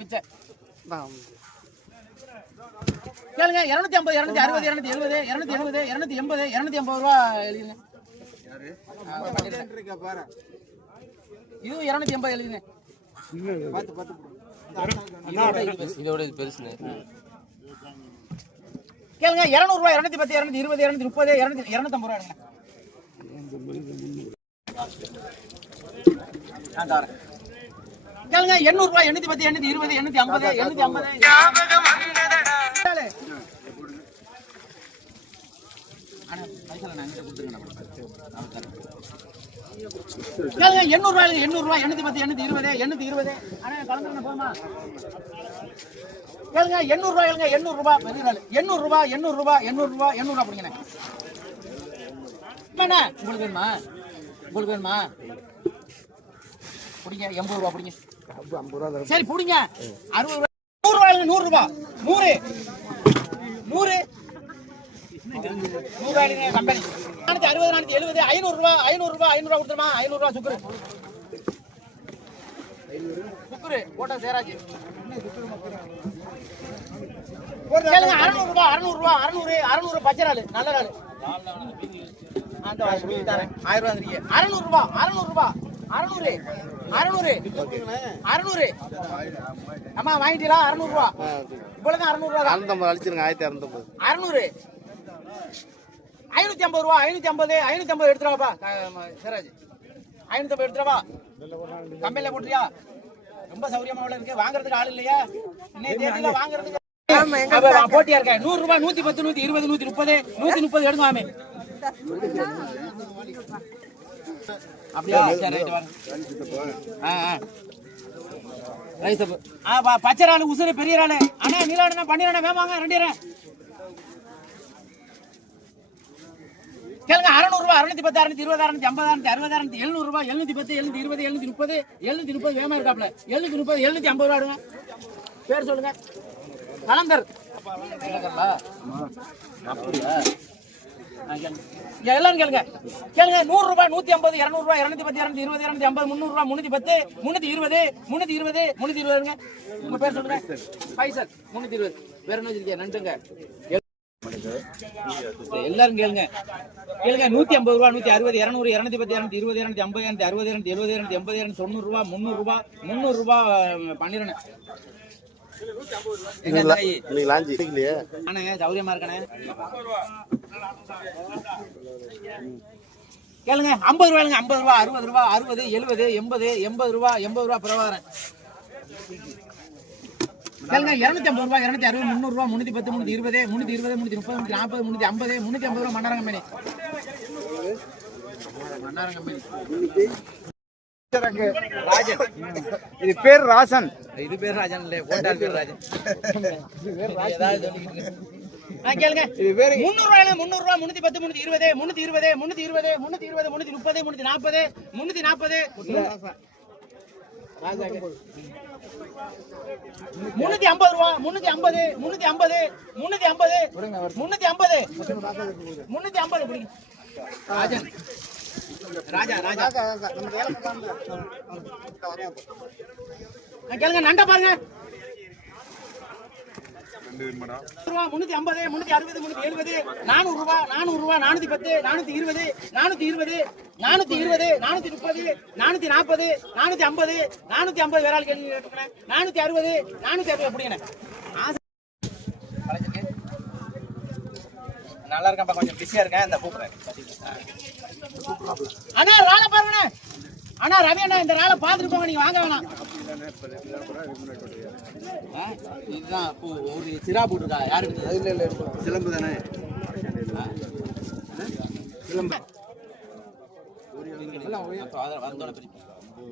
பிச்சை கேளுங்க 250 260 270 280 280 ரூபா எழுதுங்க. இது 280 எழுதுங்க. இதோட பெருசு கேளுங்க 200 ரூபாய் 210 220 230 250 ரூபாய் கேளுங்க 800 ரூபாய் 810 820 850 800 ரூபாய் 810 820 820 அண்ணா கலந்துங்க போமா கேளுங்க 800 ரூபாய் 800 ரூபாய் 800 ரூபாய் 800 ரூபாய் 800 ரூபாய் 800 ரூபாய் புடிங்க என்ன உங்களுக்கு வேணுமா புடிங்க 80 ரூபாய் புடிங்க 50 ரூபாய் சரி புடிங்க 60 ரூபாய் 100 ரூபாய் 100 100 கம்பெனி 460 470 500 ரூபாய் 500 ரூபாய் கொடுத்துருமா 500 ரூபாய் சுக்குரு போட்டா சேராஜ் கேளுங்க 600 ரூபாய் 600 பச்சராளு நல்ல நாள் அந்த வாங்கி தரேன் 1000 ரூபாய் தரீங்க 600 ரூபாய் 600 அம்மா வாங்கிட்டீங்களா 600 ரூபாய் இவ்வளவுதான் 600 ரூபாய் 650 அழிச்சிருங்க 1250 600 550 ரூபாய் 550 எடுத்துறாப்பா சேராஜ் 550 எடுத்துறாப்பா கம்பெனில போட்டுறியா ரொம்ப சௌரியமா இருக்கு வாங்குறதுக்கு ஆள் இல்லையா இன்னைக்கு தேதியில வாங்குறதுக்கு போட்டியா இருக்க 100 ரூபாய் 110 120 130 எடுங்க ஆமே அப்படியா சரி ரைட் வாங்க பச்சராளு உசுறு பெரிய ஆளு அண்ணா நீலாடனா பண்ணிரானே வேமாங்க ரெண்டேரேன் கேளுங்க 600 ரூபாய் 610 620 650 660 700 ரூபாய் 710 720 730 வேமா இருக்காப்ல 730 750 ரூபாய் எடுங்க பேர் சொல்லுங்க கலந்தர் அப்படியா எல்லாரும் கேளுங்க 100 ரூபாய் 150 200 ரூபாய் 210 220 250 300 ரூபாய் 320 உங்க பேர் சொல்லுங்க பைசல் 320 வேற என்ன வச்சிருக்கீங்க நண்டுங்க எல்லாரும் கேளுங்க 150 ரூபாய் 160 200 210 220 250 260 270 280 ரூபாய் 300 ரூபாய் பண்ணிரணும் சௌரியமா இருக்கானே கேளுங்க 50 ரூபாய் 50 ரூபாய் 60 ரூபாய் 60 70 80 ரூபாய் 80 ரூபாய் பிரபாகரன் கேளுங்க 250 ரூபாய் 260 300 ரூபாய் 310 320 330 340 350 ரூபாய் மன்னாரங்க மேனி ராஜன் இது பேர் ராஜன் இல்ல போட்டால் பேர் ராஜன் கேளுங்க 300 ரூபாய் 310 320 330 340 350 ரூபாய் 350 ராஜன் ராஜா கேளுங்க நண்ட பாருங்க 350 360 370 400 ரூபாய் 410 420 430 440 450 வேற ஆள் கேள்வி கேட்டுக்கிறேன் 460 எப்படிங்க நல்லா இருக்கேன் கொஞ்சம் பிஸியா இருக்கேன் இந்த கூப்பிடுறேன் அண்ணா ராளை பாருங்க அண்ணா ரவி அண்ணா இந்த ராளை பார்த்துட்டு போங்க நீங்க வாங்க வேணாம் இதுதான் ஒரு சிரா போட்டுருக்கா யாருக்கு இல்ல சிலம்பு தானே சிலம்பு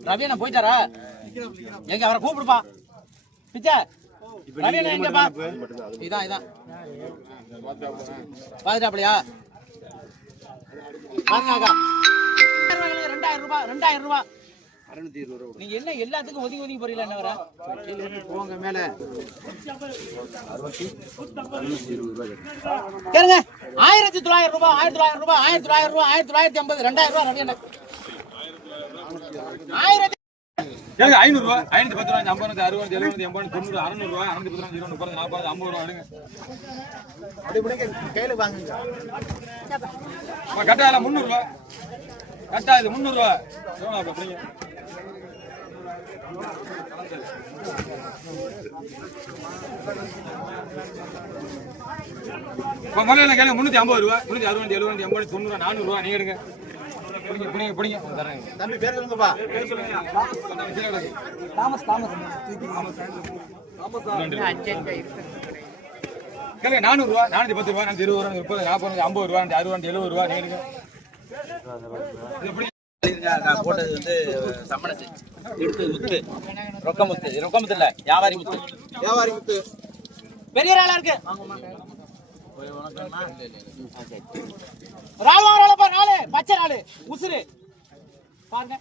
ரவி அண்ணா போயிட்டாரா எங்க அவரை கூப்பிடுப்பா பிச்சை ரவி அண்ணா எங்கப்பா இதான் பாத்துட்டாப்லையா 2000 ரூபாய் 2000 2000 ரூபாய். நீங்க என்ன எல்லாத்துக்கும் ஒதுங்கி போறீங்களா? என்ன வர போங்க மேல கேளுங்க. 1900 ரூபாய், 1900 ரூபாய், 1900 ரூபாய், 1950, 2000 ரூபாய் ரவி அண்ணா. 500 ரூபாய், 510 ரூபாய், 50, 60, 70, 80, 90, 600 ரூபாய், 630, 20, 30, 40, 50 ரூபாய் எடுங்க. கையில வாங்குங்க. கட்டா 300 ரூபாய். கட்டா இது 300 ரூபாய். எவ்வளவு அப்படிங்க? முதல்ல கேளுங்க. 350 ரூபாய், 360, 70, 80, 90, 400 ரூபாய். நீங்க எடுங்க. பிடிங்க. தம்பி பேர் சொல்லுங்கப்பா. தாமஸ். கேளுங்க. 400 ரூபாய், 410 ரூபாய், 420 ரூபாய், 30, 40, 50 ரூபாய், 60, 70 ரூபாய். நீங்க எடுங்க. நான் போட்டது வந்து சம்மணசு எடுத்து முத்து, ரொக்கமுத்து இல்ல, வியாபாரி முத்து பெரிய ஆளா இருக்கு. ராளு பச்சை ராளு உசுறு பாருங்க.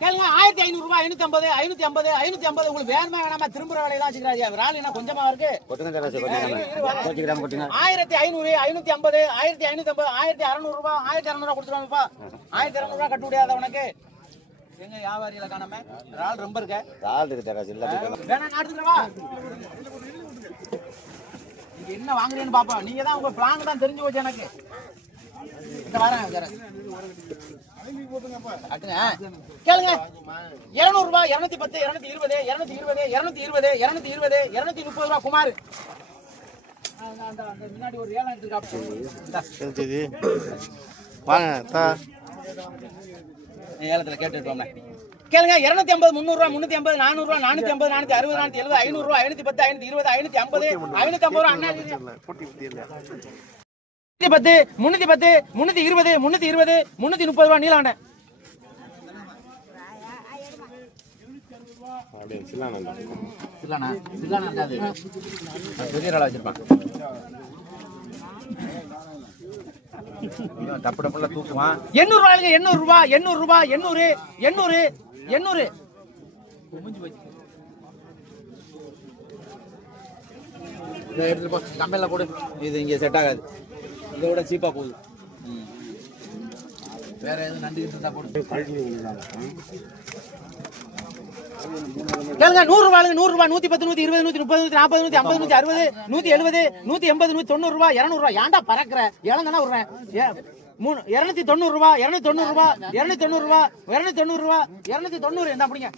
கேளுங்க. 1500 ரூபாய், 550, 550, 550. உங்களுக்கு வேணுமா வேணாமா திரும்புற வேலையெல்லாம் வச்சுக்கிறாங்க. ராளு என்ன கொஞ்சமா இருக்கு? 1500, 550, 1550, 1600 ரூபாய், 1600 கொடுத்துருவாங்கப்பா. 1600 ரூபாய் கட்ட முடியாத உனக்கு எங்க வியாபாரியில காணாம ரால் ரொம்ப இருக்க. வேணா நாட்டுக்குறவா நீங்க என்ன வாங்குறீங்கன்னு பாப்பா. நீங்க தான் உங்க பிளான் தான் தெரிஞ்சு போச்சு எனக்கு. இந்த வரேன் கேளுங்க. 200 ரூபாய், 210, 220, 220, 220, 220, 230 ரூபாய் குமார். முன்னாடி ஒரு ஏலம் எடுத்துருக்கா. ஏலத்துல கேட்டுட்டோம். கேளுங்க. 250, 300 ரூபாய், 350, 400 ரூபாய், 450, 460, 470, 500 ரூபாய், 510, 520, 550, 550 ரூபாய். அண்ணா 310, 320, 320, 330 ரூபாய் நீலாண்ட. பெரிய ஆளா வச்சிருப்பான். டப்புல தூக்குவான். 800 ரூபாய்ங்க. 800 ரூபாய், 800 ரூபாய், 800, 800, 800. எடுத்துட்டு போ. கம்பெனில போடு. இது இங்க செட் ஆகாது. இதை விட சீப்பா போகுது. வேற எதுவும் நன்றி இருந்தா போடு. கேளுங்க. 100 ரூபாய்ங்க. 100 ரூபாய், 110, 120, 130, 140, 150, 160, 170, 170, 180, 180 ரூபாய், 200 ரூபாய். ஏன்டா பறக்குற? இளந்தானே விடுறேன். 290 ரூபாய், 290 ரூபாய், 290 ரூபாய், 290 ரூபாய், 290. என்ன அப்படிங்க?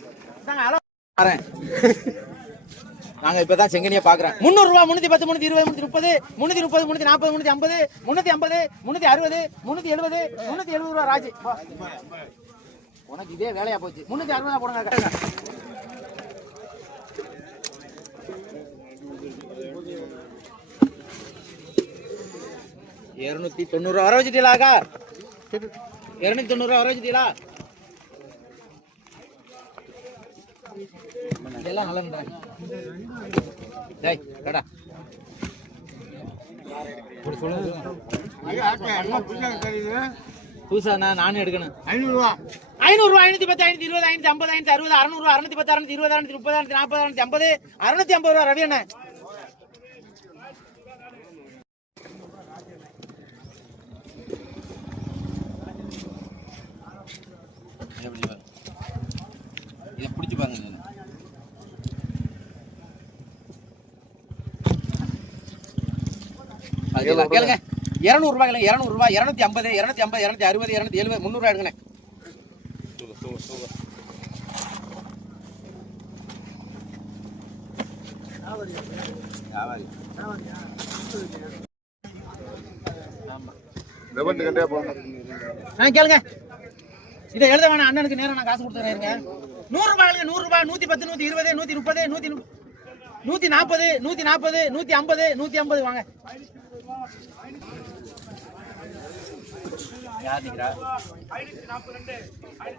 நாங்க இப்பதான் செங்கனியா பாக்குறேன். 300 ரூபாய், 310, 320, 330, 330, 340, 350, 350, 360, 370, 370 ரூபாய். ராஜி உனக்கு இதே வேலையா போச்சு. 360 போடுங்க. 290 வர வச்சுட்டீங்களா? 290 வர வச்சுட்டீங்களா? இதெல்லாம் நல்லா டேய் கடா புதுசா நானும் எடுக்கணும். 500 ரூபாய், 510, 520, 550, 560, 600, 610, 620, 630, 640, 650, 650 ரூபாய். ரவி அண்ணன் இதை பிடிச்சி பாருங்க. கேளுங்க. 200 ரூபாய், 200 ரூபாய், 250, 250, 260, 270, 300 ரூபாய் எடுக்கணும். கேளுங்க. இதை எழுத வேணாம். அண்ணனுக்கு நேரம் நான் காசு கொடுத்துறேன். 100 ரூபாய், 100 ரூபாய், 110, 120, 130, 140, 140, 150, 150 வாங்க.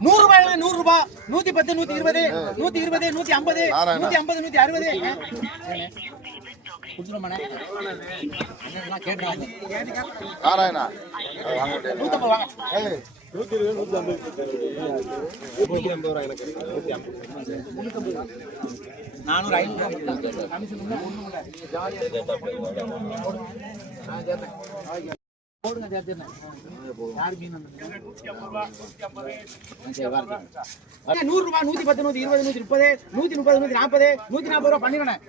100 ரூபாய், 100 ரூபாய், 110, 120, 120, 150, 150, 160. குடுத்துறோமானே கேட்றாங்க. 150 வாங்க. 400 ரூபாய் 110 120 130 130 140 140 ரூபாய் பண்ணிடுறேன்.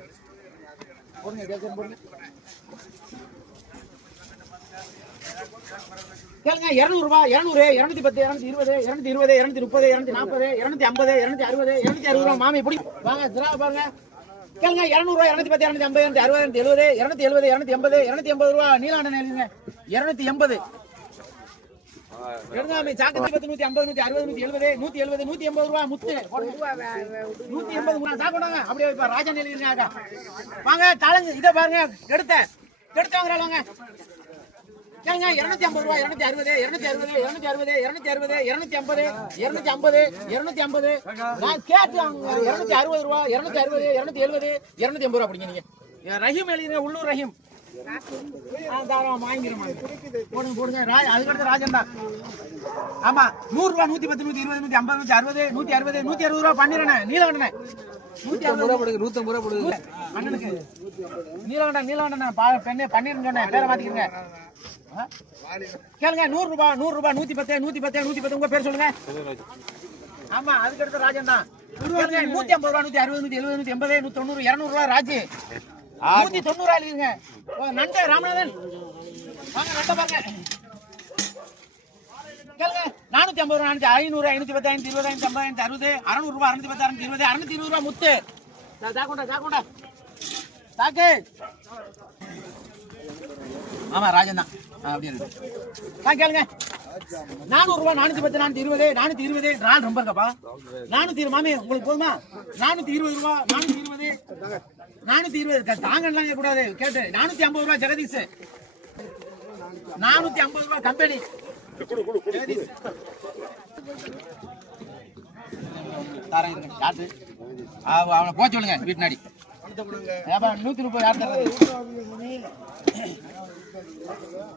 கேளுங்க 200 ரூபாய் 200 210 220 220 230 240 250 260 260 ரூபாய் மாமி இப்படி வாங்க திராவ பாருங்க. கேளுங்க 200 ரூபாய் 210 250 260 270 280 280 ரூபாய் நீலாண்டன் எழுதுங்க 280 எடுங்க சாக்கு 150 150 160 170 180 ரூபாய் முத்து 180 ரூபாய் சாக்கோடாங்க அப்படியே இப்ப ராஜன் எழுதிருங்க. வாங்க தாளங்க இத பாருங்க எடுத்தவங்க வாங்க. கேளுங்க 250 ரூபாய் 260 260 260 260 250 250 250 நான் கேட்டேன் 260 ரூபாய் 260 270 280 ரூபாய் அப்படிங்க. நீங்க ரஹீம் எழுதிங்க உள்ளூர் ரஹீம் போடுங்க அதுக்கடுத்து ராஜன் தான். ஆமா 100 ரூபாய் 110 120 150 160 160 ரூபாய் பண்ணிடுறேன். நீலகண்டனே 150 ரூபாய் போடுங்க 150 ரூபாய் போடுங்க அண்ணனுக்கு நீலகண்டன் பெண்ணே பண்ணிருங்க பேரை மாத்திக்கிறங்க. கேளுங்க 100 ரூபாய் 110 110 உங்க பேர் சொல்லுங்க. ஆமா அதுக்கடுத்து ராஜன் தான். 150 ரூபாய் 160 170 180 190 200 ரூபாய் ராஜி 190 எழுதிருங்க. நண்டை ராமநாதன் வாங்க நண்டை பாருங்க. கேளுங்க 450 ரூபாய் 500 510 520 550 560 600 ரூபாய் 610 620 620 ரூபாய் முத்து சாக்கோண்டா சாக்கு. ஆமா ராஜன் தான் அப்படி இருக்கு. கேளுங்க 400 ரூபாய் 410 420 420 நாள் ரொம்ப இருக்கப்பா 420 மாமி உங்களுக்கு போதுமா 420 ரூபாய் 420 420 தாங்கலாம் கூடாது கேட்டு 450 ரூபாய் ஜெகதீஷ் 450 ரூபாய் கம்பெனி ஜெகதீஷ் அவனை போச்சு சொல்லுங்க வீட்டுனாடி 130 யார் தர்றது.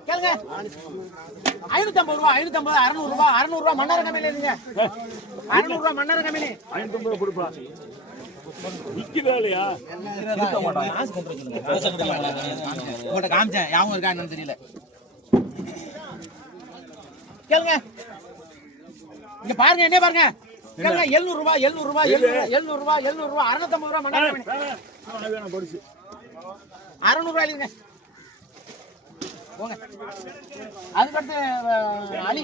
கேளுங்க 550 ரூபாய் 550 600 ரூபாய் 600 ரூபாய் மன்னார கம்பெனி எழுதுங்க 600 ரூபாய் மன்னார கம்பெனி 550 கொடுப்பா விக்கலையா உங்கள்கிட்ட காமிச்சேன் யாவும் இருக்கா என்னன்னு தெரியல. கேளுங்க இங்க பாருங்க என்ன பாருங்க. கேளுங்க 700 ரூபாய் 700 ரூபாய் 700 ரூபாய் 700 ரூபாய் 650 ரூபாய் மன்னார கம்பெனி 600 ரூபாய் எழுதுங்க போங்க. அதுக்கடுத்து அலி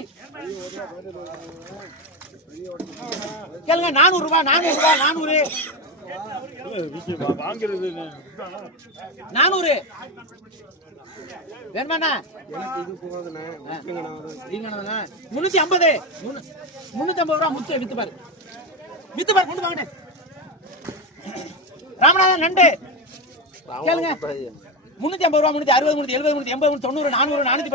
கேளுங்க 400 ரூபாய் 400 ரூபாய் 400 வேணுமாண்ணா 350 ரூபாய் முத்து வித்து பாரு கொண்டு வாங்க. ராமநாதன் நண்டு கேளுங்க 350 ரூபாய் 360 370 380 390 410 410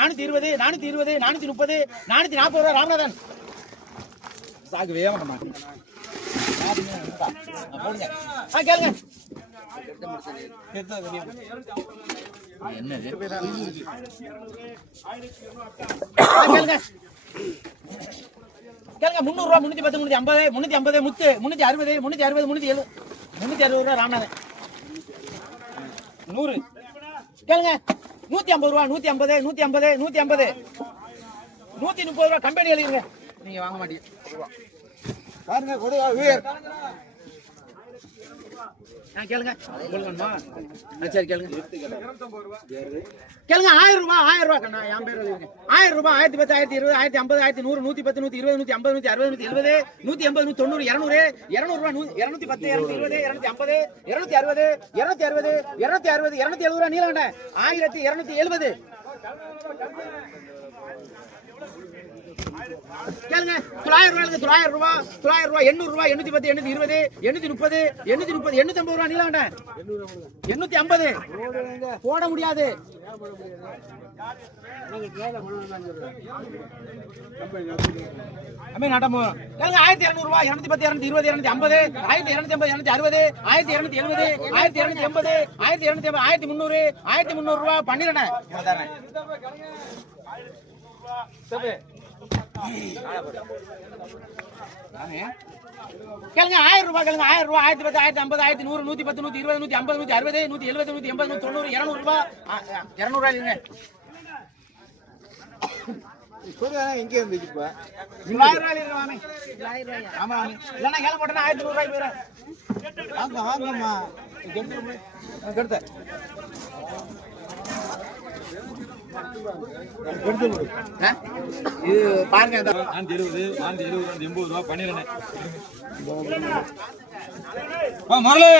420 420 420 430 440 ரூபாய் ராமநாதன் சாகு வேகமா போடுங்க. கேளுங்க என்னது கேளுங்க 300 ரூபாய் 310 350 முத்து 360 360 360 ரூபாய் ராமநாதன் 100. கேளுங்க 150 ரூபாய் 150 150 150 130 ரூபாய் கம்பெனி எழுதிருங்க. நீங்க வாங்க மாட்டீங்க பாருங்க கொடுவா வீர். கேளுங்க சரி கேளுங்க கேளுங்க 1000 ரூபாய் கண்ணா என் பேர் எழுதிருங்க 1000 ரூபாய் 1010 1020 1050 1110 120 150 160 170 180 190 200 ரூபாய் 210 220 250 260 260 260 270 ரூபாய் நீலகண்ட 1270. கேளுங்க 900 ரூபாய் 900 ரூபாய் 800 ரூபாய் 810 820 830 830 850 ரூபாய் நீலகண்ட 850 போட முடியாது. நட்டம் கேளுங்க 1200 ரூபாய் 210 220 250 1250 260 1270 1280 1300 ரூபாய் பண்ணிடுறேன். கேளுங்க 1000 ரூபாய் கேளுங்க 1000 ரூபாய் 1010 1050 1100 110 120 150 150 160 170 180 180 200 ரூபாய் 200 ரூபாய் இல்லைங்க இங்கே இருந்துச்சுப்பா 900 ரூபாய் இல்லைங்க மாமி 900 ரூபாய் ஆமா மாமி இல்லனா ஏல போட்டா 1100 ரூபாய் போயிடும் வாங்கம்மா கெடுத்த இது பாருங்க 470 470 80 ரூபாய் பண்ணிரனே வா முரளி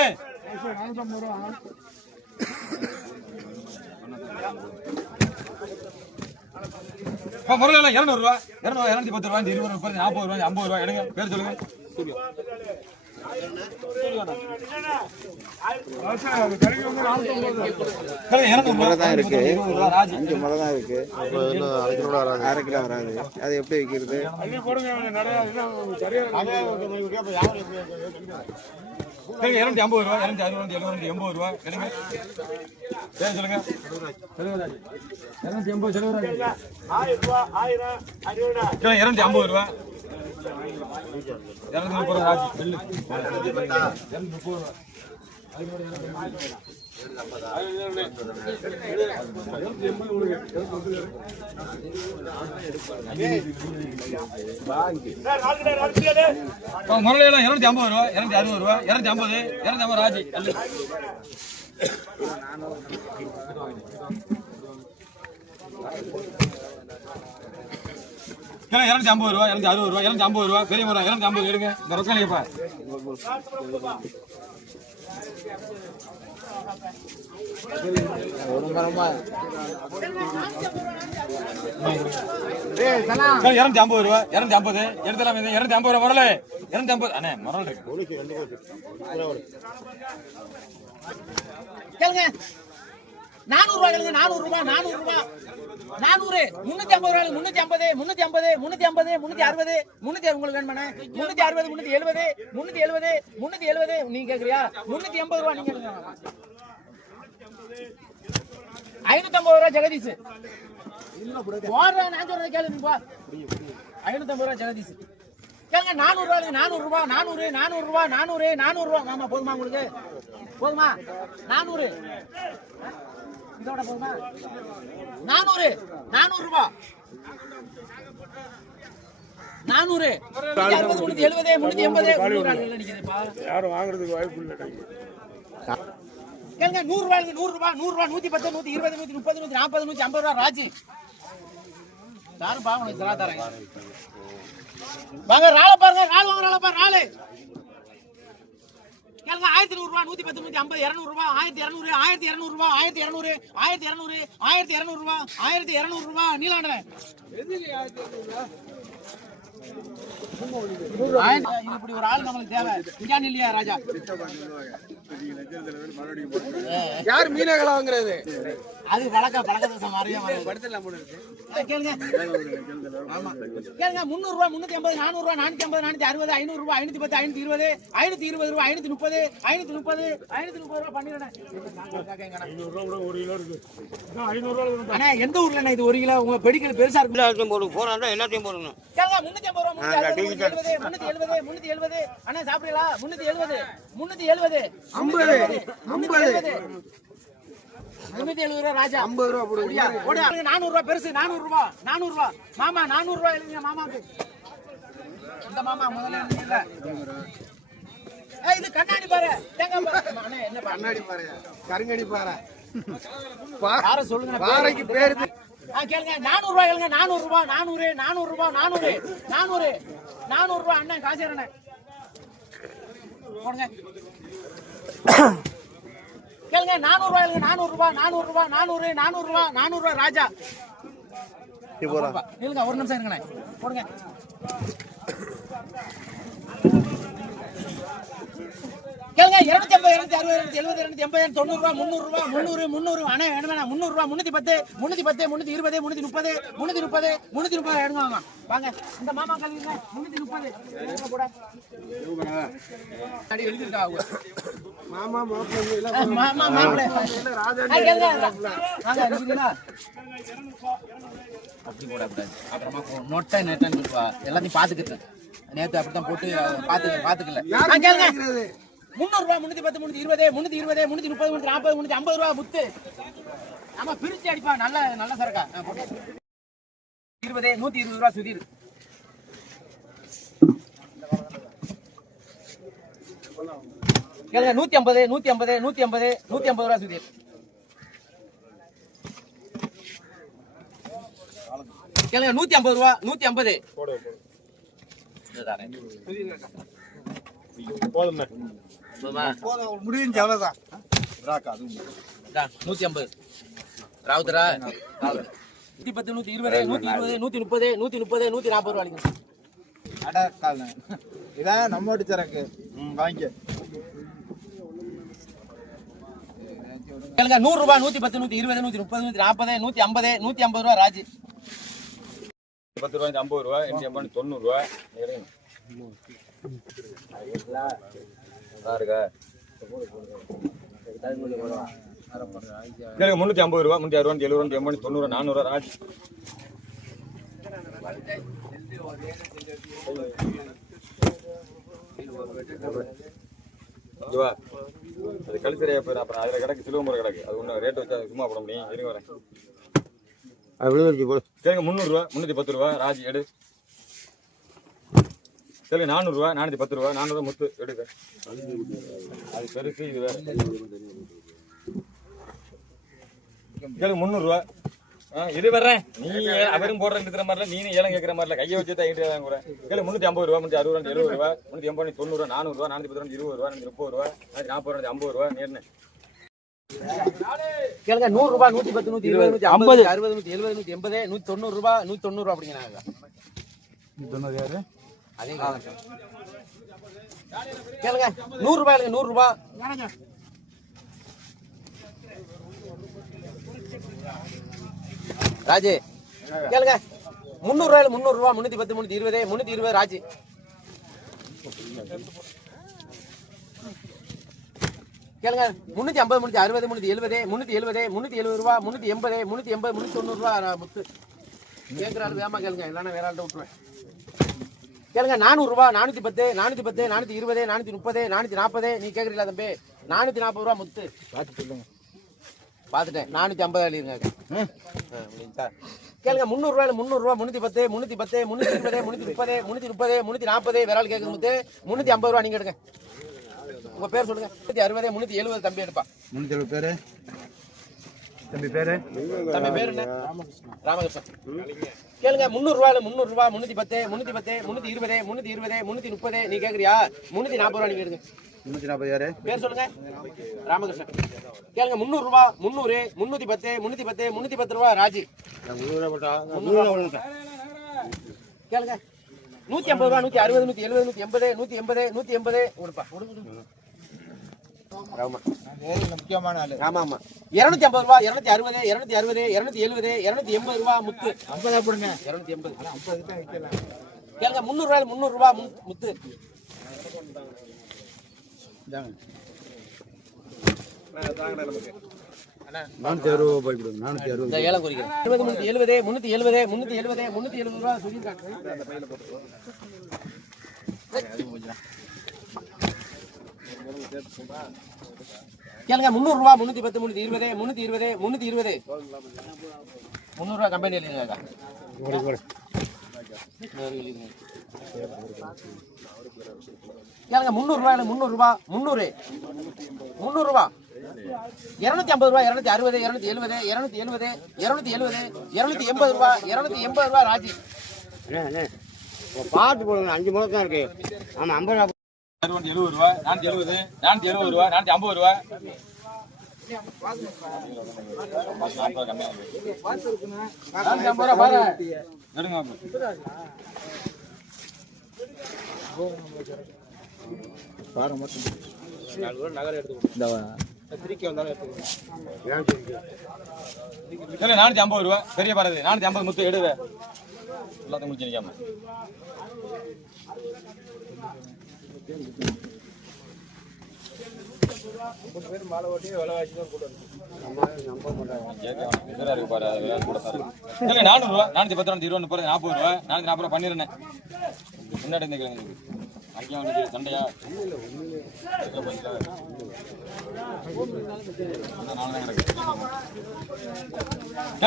வா முரளி 200 ரூபாய் 210 ரூபாய் 20 ரூபாய் 40 ரூபாய் 50 ரூபாய் எடுங்க பேர் சொல்லுங்க சூர்யா தான் இருக்கு 5 முறை தான் இருக்கு 1/2 கிலோ வராது அது எப்படி விற்கிறது சரிங்க 250 ரூபாய் 260 280 ரூபாய் எடுங்க பேர் சொல்லுங்க செல்வராஜ் 280 செல்வராஜ் 1000 ரூபாய் 1000 250 ரூபாய் 230 ராஜ் வெள்ளு 230 ரூபாய் முரளியெல்லாம் 250 ரூபாய் 260 ரூபாய் 250 250 ராஜி வெள்ளு 250 ரூபாய் 260 ரூபாய் 250 ரூபாய் பெரிய முறை 250 எடுங்க இந்த ரொக்கம் இல்லையப்பா ஒரு மரமா 250 ரூபாய் 250 எடுத்துலாம் 250 ரூபாய் முரளி 250 அண்ணே முரல் இருக்கு கேளுங்க 400 ரூபாய் கேளுங்க 400 ரூபாய் 400 ரூபாய் 400 350 ரூபாய் 350 350 350 360 300 உங்களுக்கு வேணுமானே 360 370 370 370 நீங்க கேக்குறியா 380 ரூபாய் நீங்க கேளுங்க 550 ரூபாய் ஜெகதீஷ் ஓடுற நான் சொல்றத கேளுங்க பா 550 ரூபாய் ஜெகதீஷ் கேளுங்க 400 ரூபாய் 400 ரூபாய் 400 400 ரூபாய் 400 400 ரூபாய் மாமா போதுமா உங்களுக்கு போதுமா 400 இதோட போதுமா 400 400 ரூபாய் 400 370 380 யாரும் வாங்குறதுக்கு வாய்ப்பு இல்லை கேளுங்க 100 ரூபாய் 100 ரூபாய் 100 ரூபாய் 110 120 130 140 150 ரூபாய் ராஜி யாரும் பாவம் இதரா தரேன் வாங்க ராள பாருங்க ராள வாங்க ராள பாரு ராள கேளுங்க 1100 ரூபாய் 110 150 200 ரூபாய் 1200 1200 ரூபாய் 1200 1200 1200 ரூபாய் 1200 ரூபாய் நீலாண்டவன் இப்படி ஒரு ஆள் நமக்கு தேவை இங்க இல்லையா ராஜா யார் மீனகளை வாங்குறது அது பழக்க மாதிரியா கேளுங்க கேளுங்க 300 ரூபாய் 350 400 ரூபாய் 450 460 500 ரூபாய் 510 520 520 ரூபாய் 530 530 530 ரூபாய் பண்ணிடுறேன் அண்ணா எந்த ஊர்ல இது 1 கிலோ உங்க பெடிக்கல் பெருசா இருக்கு எல்லாத்தையும் போடுங்க போறாண்டா எல்லாத்தையும் போடணும் கேளுங்க 350 ரூபாய் 370 அண்ணா சாப்பிடலாம் 370 ரூபாய் ராஜா 50 ரூபா போடுங்க 400 ரூபாய் பெருசு 400 ரூபாய் மாமா 400 ரூபாய் எழுதுங்க மாமாக்கு இந்த மாமா முதல்ல எழுதுங்க இது கண்ணாடி பாரு தேங்காய் என்ன கண்ணாடி பாரு கருங்கடி பாரு பாரு சொல்லுங்க பாறைக்கு பேரு கேளுங்க 400 ரூபாய் கேளுங்க 400 ரூபாய் 400 ரூபாய் 400 ரூபாய் அண்ணன் காசு அண்ணன் போடுங்க கேளுங்க 400 ரூபாய் 400 ரூபாய் 400 ரூபாய் 400 ரூபாய் ராஜா இல்லங்க ஒரு நிமிஷம் இருங்கண்ணே போடுங்க கேளுங்க 250 260 270 280 90 ரூபா 300 ரூபா 300 அண்ணா வேணுமா 300 ரூபா 310 320 330 330 330 எடுங்க வாங்க இந்த மாமா கல்விங்க 330 போடா அடி எழுதிருக்கா மாமா மாப்பிள்ளை கேளுங்க வாங்க எழுதிங்களா அப்படி போடக்கூடாது அப்புறமா நோட்டை நெட்டன்னு சொல்லுவா எல்லாத்தையும் பாத்துக்கிட்டு நேத்து அப்படித்தான் போட்டு பாத்துக்கல கேளுங்க 300 ரூபா 310 320 330 330 340 350 ரூபா முத்து ஆமா பிரிச்சு அடிப்பா நல்ல சரக்கா 20 120 ரூபா சுதீர் கேளுங்க 150 ரூபா சுதீர் கேளுங்க 150 ரூபா 150 முடிஞ்சு அவ்வளவுதான் 150 ராவுதரா 110 120 130 140 ரூபா இதான் நம்ம வீட்டு சரக்கு வாங்கிக்க கேளுங்க 100 ரூபா 110 120 130 140 150 150 ரூபா ராஜி 10 ரூபாய் 50 ரூபாய் 90 ரூபாய் இருக்கா 350 ரூபாய் 360 70 80 90 400 ரூபாய் ராஜ் அது கழிச்சறையா போயிடும் அப்புறம் அதுல கிடக்கு சிலுவம்புற கிடக்கு அது ஒன்றும் ரேட் வச்சா சும்மா போட முடியும் இருங்க வரேன் சரிங்க 300 ரூபா 310 ரூபா ராஜ் எடு சரி 400 ரூபா 410 ரூபா 400 முத்து எடுக்க அது பெருசு இது வேற கேளு 300 ரூபா இது வர்றேன் நீ அவரும் போடுற இருக்கிற மாதிரில நீனும் ஏலம் கேட்கற மாதிரில கையை வச்சு தான் ஐடியா கூட கேளு 350 ரூபா 360 ரூபா 70 ரூபா 380 90 400 ரூபா 410 20 ரூபா 30 ரூபா 40 50 ரூபா நேர்னு கேளுங்க 100 ரூபா 110 120 150 60 170 180 190 ரூபா 190 ரூபா அப்படிங்கிறாங்க 90 யாரு அதே கேளுங்க 100 ரூபாய் 100 ரூபா ராஜு கேளுங்க 300 ரூபாய் 300 ரூபா 310 320 320 ராஜு கேளுங்க 350 360 370 370 ரூபா 380 390 ரூபா முத்து கேட்கறாரு வேமா கேளுங்க இல்லைன்னா வேற ஆள்கிட்ட விட்டுருவேன் கேளுங்க 400 ரூபா 410 410 420 430 440 நீ கேக்குறீங்களா தம்பி 440 ரூபா முத்து பாத்துட்டேன் 450 எழுதிருங்க கேளுங்க 300 ரூபாய் 300 ரூபா 310 310 320 330 330 340 வேற ஆள் கேட்கும் முத்து 350 ரூபா நீங்க எடுங்க உங்க பேர் சொல்லுங்க 360 370 தம்பி எடுப்பா 370 பேரு தம்பி பேரு என்ன ராமகிருஷ்ணன் கேளுங்க 300 ரூபாய் 300 ரூபா 310 310 320 320 330 நீ கேக்குறியா 340 ரூபா நீங்க எடுங்க 340 யாரு பேர் சொல்லுங்க ராமகிருஷ்ணன் கேளுங்க 300 ரூபா 300 310 310 310 ரூபா ராஜி கேளுங்க 150 ரூபா 160 170 180 180 கொடுப்பா முக்கியமான ஆளு ஆமா ஆமா 250 ரூபா 260 260 270 280 ரூபா முத்து 50 போடுங்க 280 50 தான் விக்கலாம் கேளுங்க 300 ரூபாய் 300 ரூபா முத்து தாங்க நமக்கு அண்ணா 460 போய் கொடுங்க 460 இந்த ஏலம் குறிக்கிறேன் 70 370 370 370 ரூபா சொல்லிருக்காங்க அந்த பையில போட்டு கேளுங்க 300 ரூபா 310 320 320 300 ரூபா கம்பெனி எழுதிருக்கா கேளுங்க 300 ரூபாய் 300 ரூபா 300 ரூபா 250 ரூபா 260 270 270 270 280 ரூபா 280 ரூபா ராஜி பாத்து போடுங்க 5 முறை தான் இருக்கு ஆமா 50 ரூபா 70 ரூபா 470 470 ரூபா 450 ரூபா பாருங்க 450 ரூபா பெரிய பாரதி 450 முத்து எடுவ எல்லாத்தையும் முடிச்சு நிக்காம மாலை ஓட்டி விலை வாங்கி கூட 400 ரூபா 410 20 30 40 ரூபா 440 ரூபா பண்ணிருந்தேன் முன்னாடி இந்த அங்கேயா வந்து சண்டையா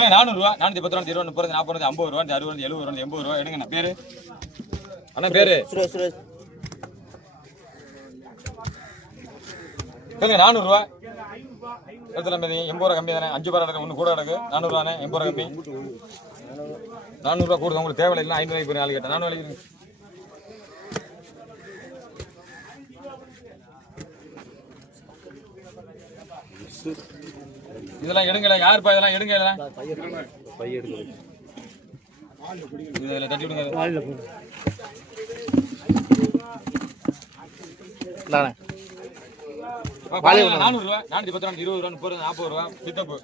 400 ரூபா 410 20 30 40 50 ரூபா 60 70 ரூபா 80 ரூபா எடுங்க பேரு அண்ணா பேரு சுரேஷ் 400 ரூபா எடுத்துல 80 ரூபா கம்மி தானே 5 பார் எடுக்க ஒன்று கூட எடுக்கு 400 ரூபானே 80 ரூபா கம்மி 400 ரூபா கூடுது உங்களுக்கு தேவையில்லை இல்லை 500 ரூபாய்க்கு ஆள் கேட்டேன் 400 ரூபாய்க்கு இதெல்லாம் எடுங்கல யாருப்பா இதெல்லாம் எடுங்க இதெல்லாம் தட்டி விடுங்க 400 ரூபா 410 20 ரூபா 30 40 ரூபா சித்தப்பு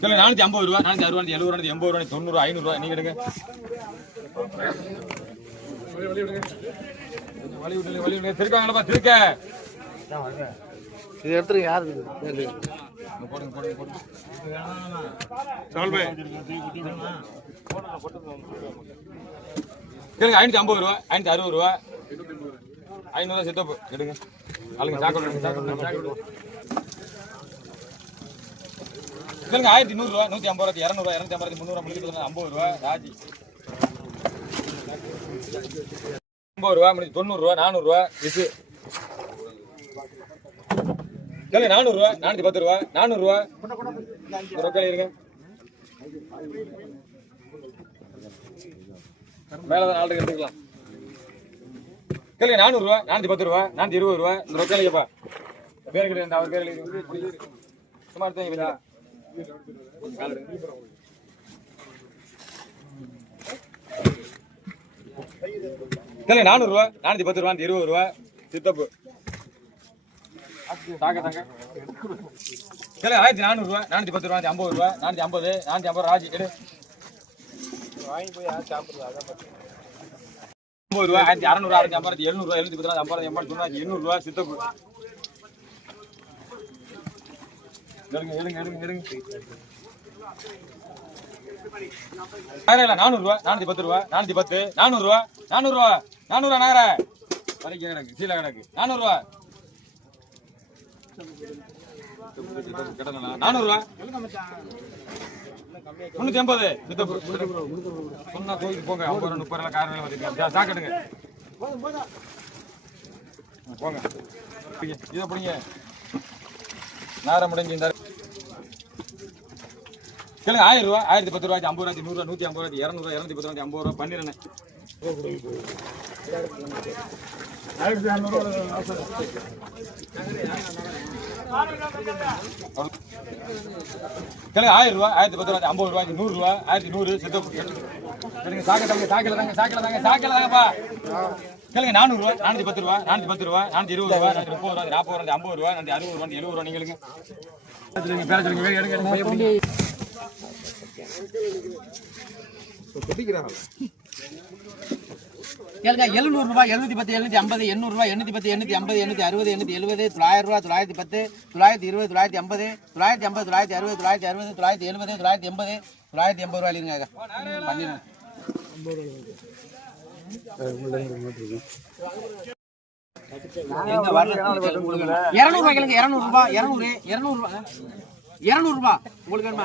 சொல்ல 450 ரூபா 460 ரூபா 70 ரூபா 80 ரூபா 90 ரூபா 500 ரூபா நீங்க எடுங்க வலி விடுங்க திருக்காங்களப்பா திருக்க இது எடுத்துருங்க யாரு போடுங்க கேளுங்க 550 ரூபா 560 ரூபா 500 ரூபா சித்தப்பு எடுங்க ஆளுங்க சாக்கோடு கேளுங்க 1100 ரூபா 150 ரூபா 200 ரூபா 250 300 முடிக்கிறது 50 ரூபா ராஜி 50 ரூபா முடிச்சு 90 ரூபா 400 ரூபா விசு கேளுங்க 400 ரூபா 410 ரூபா 400 ரூபா ரொக்க இருங்க மேலதான் 4 எடுத்துக்கலாம் கேளுங்க 400 ரூபா 410 ரூபா 420 ரூபா ரொக்க இல்லையப்பா பேர் கிடையாது அவர் பேர் சும்மா எடுத்தீங்க கேளுங்க 400 ரூபா 410 ரூபா 20 ரூபா சித்தப்பு தாங்க கேளுங்க 1400 ரூபா 410 ரூபா 50 ரூபா 450 450 ராஜி எடு வாங்கி போய் யார் சாப்பிடுறது 50 ரூபா 1600 650 700 ரூபா 710 50 80 800 ரூபா சித்தப்பு எடுங்க 400 ரூபா 410 ரூபா 410 400 ரூபா 400 ரூபா 400 ரூபா நகர வரைக்கும் கிடக்கு சீல கிடக்கு 400 ரூபா 400 ரூபா 380 சித்தப்பு சொன்னா கோயிலுக்கு போங்க 50 30 ரூபா கார் வேலை வந்துருக்கேன் சாக்கடுங்க போங்க இதை பிடிங்க நேரம் முடிஞ்சு இந்த கேளுங்க 1000 ரூபா 1010 ரூபாய்க்கு 50 ரூபாய்க்கு 100 ரூபா 150 ரூபாய்க்கு 200 ரூபா 210 ரூபாய்க்கு 50 ரூபா பண்ணிடுறேன் கேளுங்க 1000 ரூபா 1010 ரூபாய்க்கு 50 ரூபாய்க்கு 100 ரூபா 1100 சித்தப்பு சாக்கல தாங்கப்பா கேளுங்க 400 ரூபா 410 ரூபா 410 ரூபா 420 ரூபா 430 ரூபா 40 ரூபா 50 ரூபா 60 ரூபா 70 ரூபா நீங்க பேர சொல்லுங்க எடுங்க கேளுங்க 700 ரூபாய் 710 750 800 ரூபாய் 810 850 860 870 900 ரூபாய் 910 920 950 950 960 960 970 980 980 ரூபாய் இருங்க பண்ணிடுங்க 200 ரூபாய் கேளுங்க 200 ரூபாய் 200 ரூபாய் உங்களுக்கு வேணுமா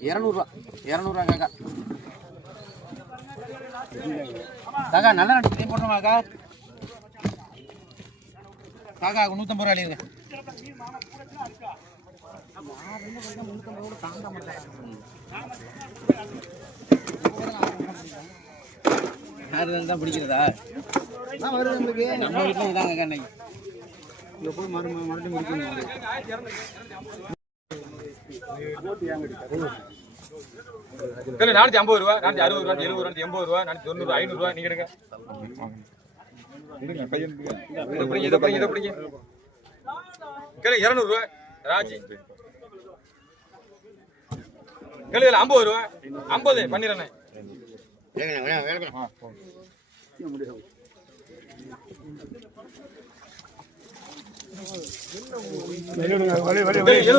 200 ரூபாய் காக்கா காக்கா நல்ல நட்டு போட்டுருமா காக்கா 150 ரூபாய் இருங்க யாரு தான் பிடிக்கிறதா நம்ம வீட்டில் இதாங்க அன்னைக்கு கேளு 450 ரூபா 460 ரூபா 70 ரூபா 80 ரூபா 490 500 ரூபா நீங்க எடுங்க இதை பிடிங்க கேளு 200 ரூபா ராஜி கேளு 50 ரூபா 50 பண்ணிடுறேன்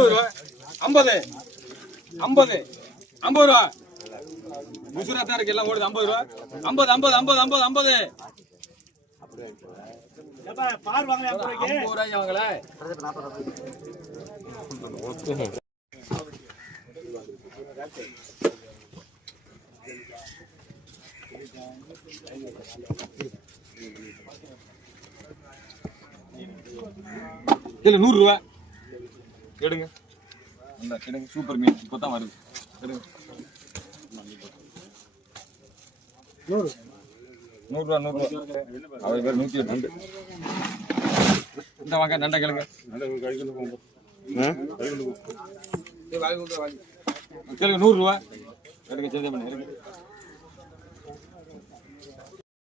ரூபா 50 50 50 ரூபா குஜராத்தா இருக்கு எல்லாம் ஓடுது 50 ரூபா 50 50 50 50 50 பார் வாங்க 50 ரூபாய் வாங்கல இதுல 100 ரூபாய் எடுங்க இந்த எடுங்க சூப்பர் மீன் இப்பதான் வருது எடுங்க 100 ரூபாய் அவர் பேர் 108 இந்த வாங்க நண்டை கேளுங்க கேளுங்க 100 ரூபாய் எடுங்க சரி பண்ணி எடுங்க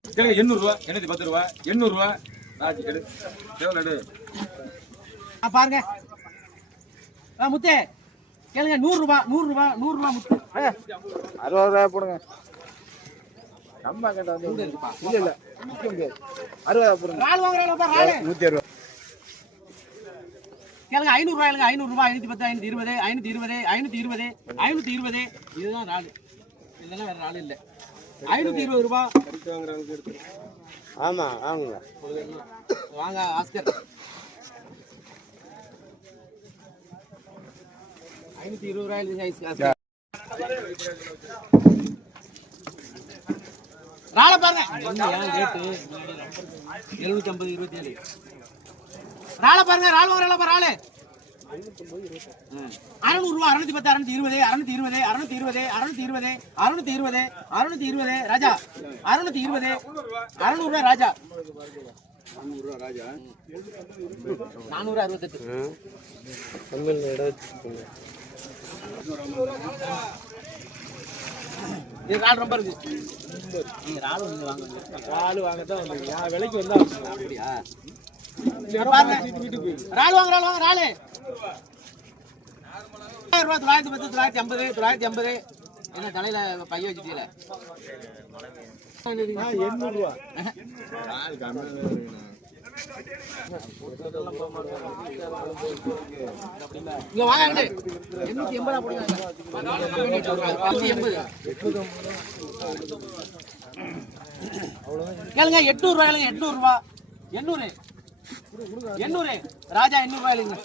கேளுங்க 800 ரூபாய் 810 ரூபாய் 800 ரூபாய் ராஜி எடு எவ்வளவு எடு பாருங்க முத்தே கேளுங்க 100 ரூபாய் 100 ரூபாய் 100 ரூபாய் முத்து 60 ரூபாய் போடுங்க நம்ம கிட்ட வந்து இல்ல நிக்க முடியாது 60 போடுங்க ரால் வாங்குறாளப்பா ரால் 160 கேளுங்க 500 ரூபாய் 500 ரூபாய் 510 520 520 520 520 இதுதான் ரால் இதெல்லாம் வேற ரால் இல்ல 520 ரூபாய் ஆமா வாங்க வாங்க ஆஸ்கர் 520 ரூபாய் ரால பாருங்க ரேட்டு 750 27 ரால பாருங்க ரால் வாங்குறாளப்பா ரால் 600 ரூபாய் 610 620 620 620 620 620 ராஜா 620 600 ரூபாய் ராஜா 400 ரூபாய் ராஜா 468 கம்மியில் இடம் இது ரால் ரொம்ப இருக்கு நீங்க ரால் வந்து வாங்குங்க ரால் வாங்க தான் வந்தீங்க விலைக்கு வந்தா அப்படியா பாருங்க ரால் வாங்க ரால் 910 950 950 என்ன தலையில பைய வச்சிட்டீல 800 ரூபாய் இங்க வாங்க 880 ரூபாய் போடுங்க 880 கேளுங்க 800 ரூபாய் 800 ரூபாய் 800 800 ராஜா 800 ரூபாய் இல்லைங்க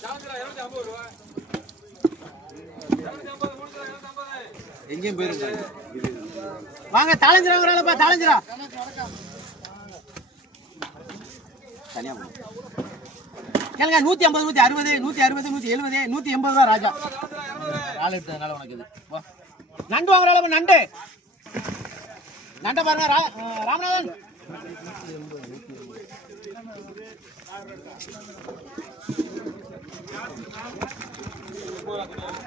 எங்கேயும் போயிருங்க வாங்க தாளஞ்சிரா தாளஞ்சிரா தனியா கேளுங்க 150 160 160 170 180 ரூபாய் ராஜா ரால் எடுத்ததுனால உனக்கு இது நண்டு வாங்குறாளப்ப நண்டு நண்டை பாருங்க ராமநாதன்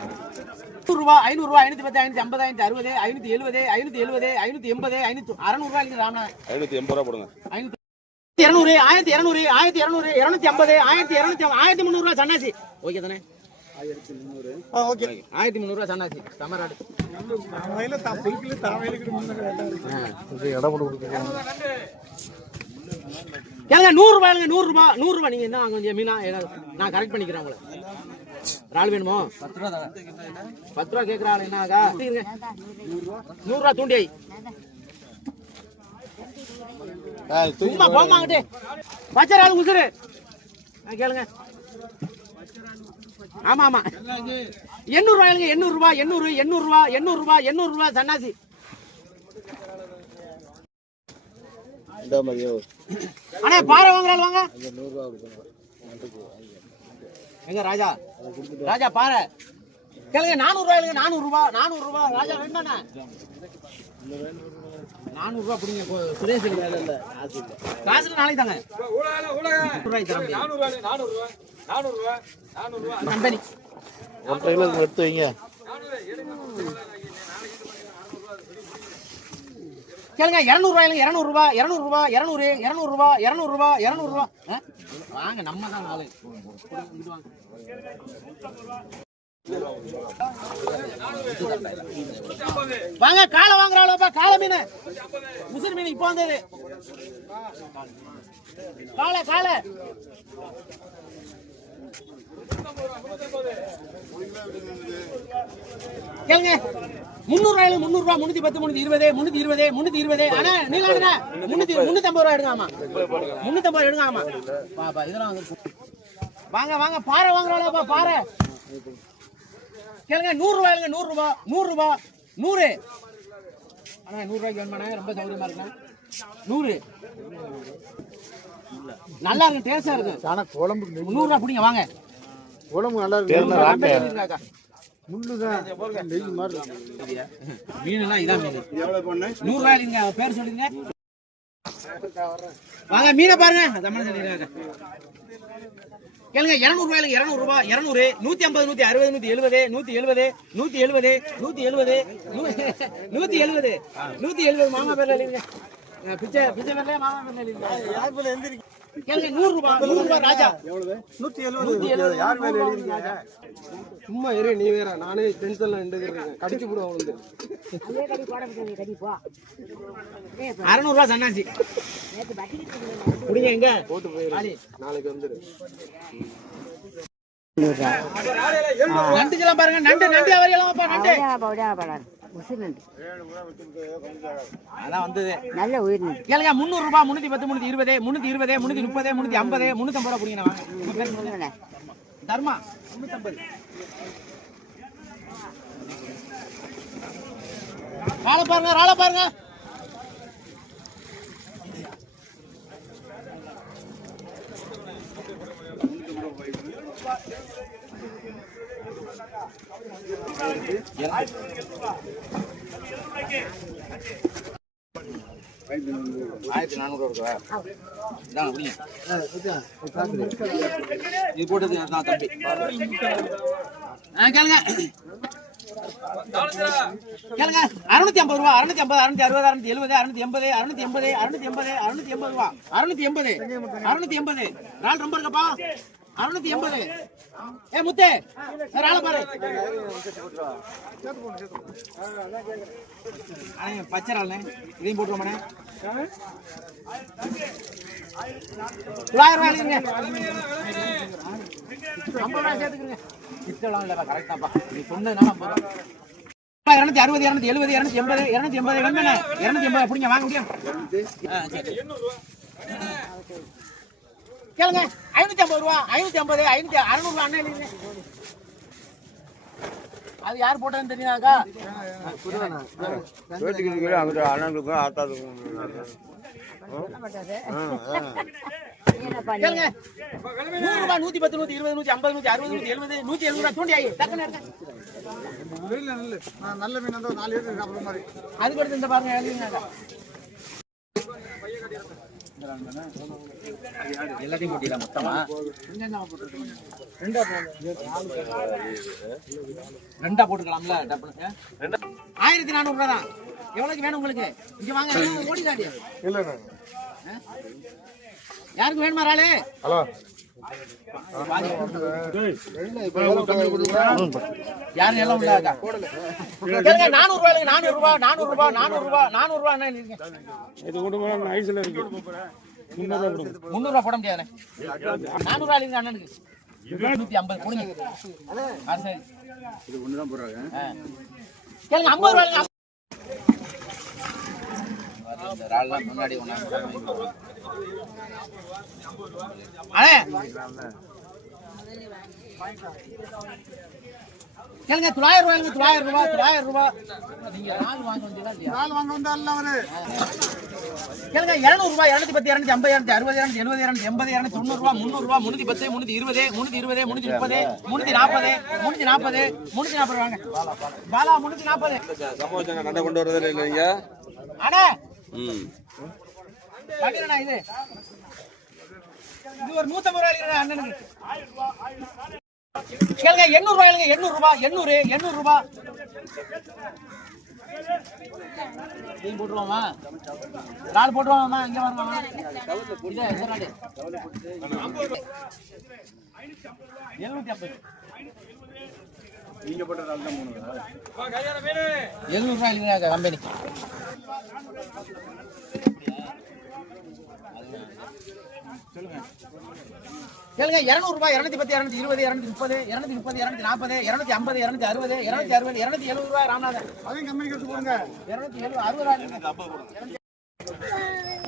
500 ரூபாய் 500 ரூபாய் 510 550 560 570 570 580 600 ரூபாய் இல்ல ராமநாதன் 580 ரூபாய் போடுங்க 200 1200 1200 250 1200 1300 ரூபாய் சன்னாசி ஓகே தானே 1300 ஓகே 1300 ரூபாய் சன்னாசி சமராடு தாமையில புல்கில தாமையில இது இடம் போட்டு கொடுங்க கேளுங்க 100 ரூபாய் 100 ரூபாய் 100 ரூபாய் நீங்க என்ன வாங்க கொஞ்சம் மீனா நான் கரெக்ட் பண்ணிக்கிறேன் உங்களை ரால் வேணுமோ 10 ரூபாய் தாங்க 10 ரூபாய் கேக்குற ஆளு என்ன ஆகா 100 ரூபாய் தூண்டி சும்மா போமாங்கட்டே பச்சை ரால் உசுரு கேளுங்க ஆமா ஆமா 800 ரூபாய்ங்க 800 ரூபாய் 800 800 ரூபாய் 800 ரூபாய் 800 ரூபாய் சன்னாசி அண்ணே பாறை வாங்குறாள் வாங்க எங்க ராஜா ராஜா பாறை கேளுங்க 400 ரூபாய் 400 ரூபாய் 400 ரூபாய் ராஜா வேணுமாண்ணே 400 ரூபாய் பிடிங்க சுரேஷ் காசு நாளைக்கு தாங்க கம்பெனி எடுத்து வைங்க. கேளுங்க 200 ரூபாயில 200 ரூபாய் 200 ரூபாய் 200 200 ரூபாய் 200 ரூபாய் 200 ரூபாய் வாங்க நம்ம தான் நாளை வாங்க காலை வாங்குறாளப்பா காலை மீன் முசிறு மீன் இப்போ வந்தது காலை காலை கேளுங்க 300 ரூபாயில 300 ரூபாய் 310 320 320 ஆனா நீங்க 350 ரூபாய் எடுங்க ஆமா 350 ரூபாய் எடுங்க ஆமா பாப்பா இதெல்லாம் வந்து வாங்க வாங்க பாறை வாங்குறாளப்பா பாறை கேளுங்க 100 ரூபாயில 100 ரூபாய் 100 ரூபாய் 100 ஆனா 100 ரூபாய்க்கு வேணுமானே ரொம்ப சௌரியமா இருக்கு 100 நல்லா இருக்கு டேஸ்டா இருக்கு ஆனா குழம்பு 100 ரூபாய் பிடிங்க வாங்க குழம்பு நல்லா இருக்கு. மீன் எல்லாம் இதான் மீன் 100 ரூபாய் இல்லைங்க பேர் சொல்லுங்க வாங்க மீனை பாருங்க தமிழ் சொல்லிடுறாங்க கேளுங்க 200 ரூபாயில 200 ரூபாய் 200 150 160 170 170 170 170 170 மாமா பேர்ல இல்லைங்க பிச்சை பேர்ல மாமா பேர்ல இல்லைங்க யார் பேர்ல எந்திரி கேளுங்க 100 ரூபாய் ராஜா எவ்வளவு 170 யார் பேர்ல எழுதிருக்கீங்க சும்மா இரு நீ வேற நானே டென்ஷன்ல நின்னுக்கிறேன் கடிச்சு போடுவோம் வந்து அதே கடி போட முடியாது கடி போ 600 ரூபாய் சன்னாசி புடிங்க எங்க போட்டு போயிரு நாளைக்கு வந்துரு நண்டு எல்லாம் பாருங்க நண்டு அவரையெல்லாம் பா நண்டு அதான் வந்தது நல்ல உயிர் கேளுங்க 300 ரூபாய் 310 320 320 330 350 350 ரூபாய் புடிங்க வாங்க தர்மா 350 ராள பாருங்க ஆயிரத்தி 400 ரூபா இது போட்டது தம்பி கேளுங்க 650 ரூபா 650 660 670 680 680 ரூபா 680 நாள் ரொம்ப இருக்கப்பா 680 ஏ முத்தே ராள பாரு அண்ணே பச்சை ராளனே இதையும் போட்டுருமானே 900 ரூபாய் இல்லைங்க 50 ரூபாய் சேர்த்துக்கிறீங்க இத்தெல்லாம் இல்லப்பா கரெக்டாப்பா நீ சொன்னதுனால 50 ரூபாய் 260 270 280 வேணுமே 280 பிடிங்க வாங்க முடியும் கேளுங்க 550 ரூபா 550 600 ரூபா அண்ணே இல்லைங்க அது யார் போட்டதுன்னு தெரியுமாக்கா கேளுங்க 100 ரூபாய் 110 120 150 160 170 170 ரூபாய் தூண்டி ஆகி டக்குன்னு நல்ல மீன் வந்து 4 லிட்டர் சாப்பிடுற மாதிரி அதுக்கு அடுத்து இந்த பாருங்க எழுதிங்க எல்லாத்தையும் போட்டிடலாம் மொத்தமா ரெண்டா போட்டுக்கலாம்ல 1400 ரூபாய் தான் எவ்வளவுக்கு வேணும் உங்களுக்கு இங்க வாங்க ஓடிடாடி இல்ல யாருக்கு வேணுமா ராளே ஹலோ யாரும் எல்லாம் உள்ளாக்கா கேளுங்க 400 ரூபாய் 400 ரூபாய் 400 ரூபாய் 400 ரூபாய் 400 ரூபாய் என்ன நீங்க இது கொடுங்க ஐஸ்ல இருக்கு 300 ரூபாய் போட முடியாதுண்ணே 400 ரூபாய் இல்லைங்க அண்ணனுக்கு 150 கொடுங்க சரி இது ஒண்ணு தான் போறாங்க கேளுங்க 50 ரூபாய் ராள்லாம் முன்னாடி ஒண்ணா அண்ணே கேளுங்க 900 ரூபாய் நீங்க நாள் வாங்க வந்தீங்களா இல்லையா நாள் வாங்க வந்தால அவரு கேளுங்க 200 ரூபாய் 210 250 260 270 280 290 ரூபாய் 300 ரூபாய் 310 320 330 340 வாங்க பாலா 340 சமோசா நட கொண்டு வரதே இல்லைங்க அண்ணே பண்ணிடுறேண்ணா இது ஒரு 150 ரூபாய் அண்ணனுக்கு கேளுங்க. 800 ரூபாய், 800 ரூபாய், 800 ரூபாய் போட்டுருவாமா, நாலு போட்டுருவாமா. இங்க வருவாமா, இது 750. 750 நீங்க போட்ட நாள் தான் 3 700 ரூபாய் இல்லைங்க கம்பெனி. கேளுங்க. 200 ரூபாய், 210, 220, 230, 230, 240, 250, 260, 260, 270 ரூபாய் ராமநாதன். அதையும் கம்பெனி எடுத்து போடுங்க. 270, 60 ரூபாய்.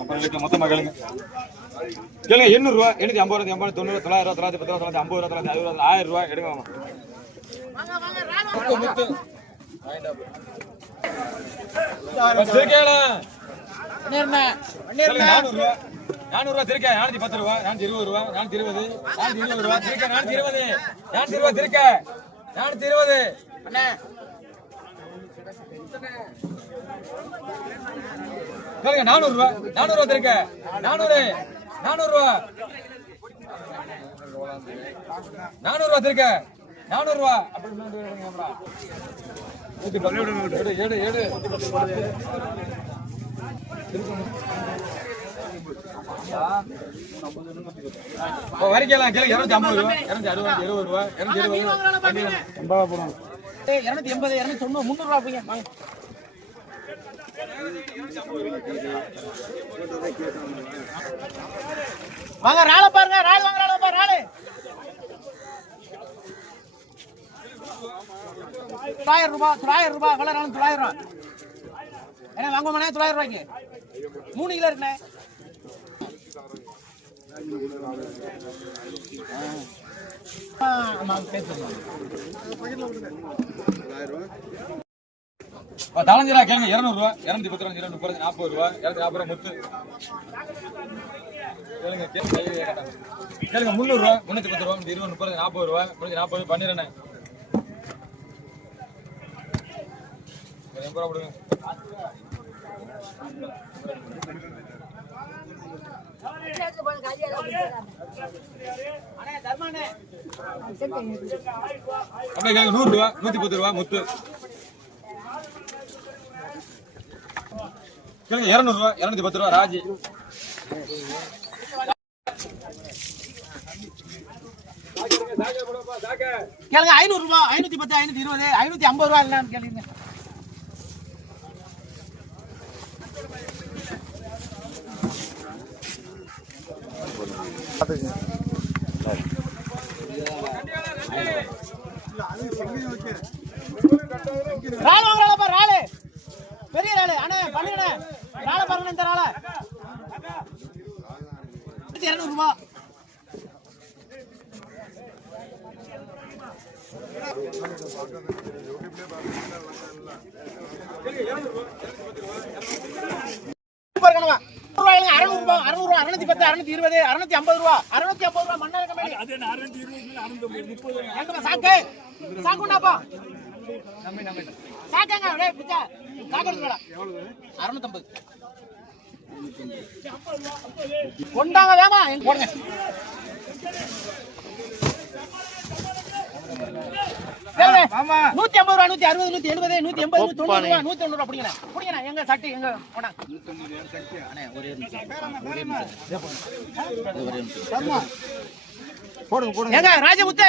அப்புறம் இருக்கு மொத்தமா கேளுங்க. கேளுங்க 800 ரூபாய், 850, 80, 90, 900, 910, 950, 960, 1000 ரூபாய் எடுங்க மாமா. முத்து திருக்கேள 400 ரூபாய், 400 ரூபாய் திருக்க, 410 ரூபாய், 420 ரூபாய், 420, 420 ரூபாய் திருக்க, 420, 420 திருக்க, 420 அண்ணே. கேளுங்க 400 ரூபாய், 400 ரூபாய் திருக்க, 400, 400 ரூபாய், 400 ரூபாய் திருக்க, 400 ரூபாய். அப்படி எடு எடு வரைக்கலாம். கேளுங்க 250 ரூபாய், 260, 70 ரூபாய், 270, 280, 290, 300 ரூபாய் போய் வாங்க. வாங்க ராள பாருங்க, ராள் வாங்க, ராள பாரு, ராளு 900 ரூபாய், 900 ரூபாய், வள ராளு 900 ரூபாய். என்ன வாங்குவோம்ண்ணே 900 ரூபாய்க்கு 3 கிலோ இருக்குண்ணே. தலைஞ்சரா கேளுங்க 200 ரூபாய், 210 ரூபாய், 230, 40 ரூபாய், 240 ரூபாய் முத்து. கேளுங்க கேளுங்க 300 ரூபாய், 310 ரூபாய், 20, 30, 40 ரூபாய், 40 பண்ணிடுறேன். 80 ரூபாய் கொடுங்க. அப்படியே கேளுங்க 100 ரூபாய், 110 ரூபாய் முத்து. கேளுங்க 200 ரூபாய், 210 ரூபாய் ராஜி. கேளுங்க 500 ரூபாய், 510, 520, 550 ரூபாய் இல்லன்னு கேளுங்க. ராள வாங்க, ராள பாரு, ராளு பெரிய ராளு அண்ணே பண்ணிடுறே. ராள பாருங்க இந்த ராள 200 ரூபாய். பாருங்க 600 ரூபாய், 600 ரூபாய், 610, 620, 650 ரூபாய், 650 ரூபாய் மண்ணா கம்பெனி. அது 620, 630. எங்கப்பா சாக்கு சாக்குண்டாப்பா சாக்கங்க டேய் பிச்சா சாக்கு எடுங்கடா. 650 கொண்டாங்க வேமா எங்க போடுங்க. மாமா 150 ரூபாய், 160, 170, 180, 190 ரூபாய், 190 ரூபாய் பிடிங்கண்ணே, பிடிங்கண்ணே. எங்க சட்டி எங்க போடா அண்ணே ஒரே நிமிஷம் போடுங்க போடுங்க. எங்க ராஜமுத்து